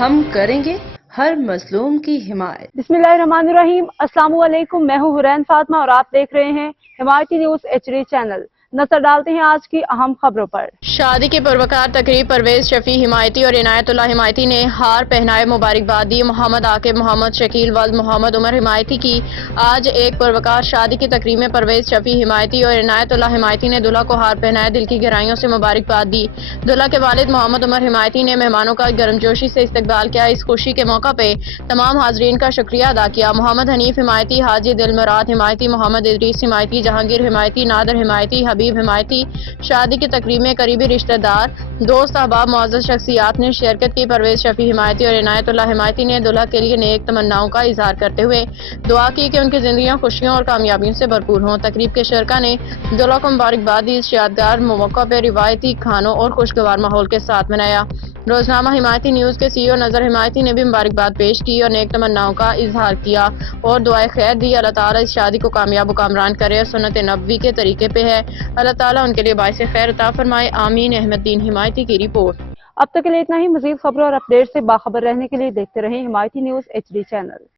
ہم کریں گے ہر مظلوم کی حمایت۔ بسم اللہ الرحمن الرحیم۔ السلام علیکم، میں ہوں حرین فاطمہ اور آپ دیکھ رہے ہیں حمایتی نیوز HD چینل۔ نظر ڈالتے ہیں آج کی اہم خبروں پر۔ شادی کی پروقار تقریب پرویز شفیع حمایتی اور عنایت اللہ حمایتی نے ہار پہنائے مبارکباد دی۔ محمد عاقب، محمد شکیل ولد محمد عمر حمایتی کی آج ایک پروقار شادی کی تقریب میں پرویز شفیع حمایتی اور عنایت اللہ حمایتی نے دلہا کو ہار پہنایا، دل کی گہرائیوں سے مبارکباد دی۔ دلہا کے والد محمد عمر حمایتی نے مہمانوں کا گرمجوشی سے استقبال کیا۔ اس خوشی کے موقع پہ تمام حاضرین کا شکریہ ادا کیا۔ محمد حنیف حمایتی، حاجی دل مراد حمایتی، محمد ادریس حمایتی، جہانگیر حمایتی، نادر حمایتی، حبیب حمایتی۔ شادی کی تقریب میں قریبی رشتہ دار، دوست احباب، معزز شخصیات نے شرکت کی۔ پرویز شفیع حمایتی اور عنایت اللہ حمایتی نے دلہا کے لیے نیک تمناؤں کا اظہار کرتے ہوئے دعا کی کہ ان کی زندگیاں خوشیوں اور کامیابیوں سے بھرپور ہوں۔ تقریب کے شرکاء نے دلہا کو مبارکباد دی۔ اس یادگار موقع پہ روایتی کھانوں اور خوشگوار ماحول کے ساتھ منایا۔ روزنامہ حمایتی نیوز کے CEO نذر حمایتی نے بھی مبارکباد پیش کی اور نیک تمناؤں کا اظہار کیا اور دعائے خیر دی۔ اللہ تعالیٰ اس شادی کو کامیاب و کامران کرے اور سنت نبوی کے طریقے پہ ہے، اللہ تعالیٰ ان کے لیے باعث خیر عطا فرمائے، آمین۔ احمد دین حمایتی کی رپورٹ۔ اب تک کے لیے اتنا ہی۔ مزید خبروں اور اپڈیٹ سے باخبر رہنے کے لیے دیکھتے رہیں حمایتی نیوز HD چینل۔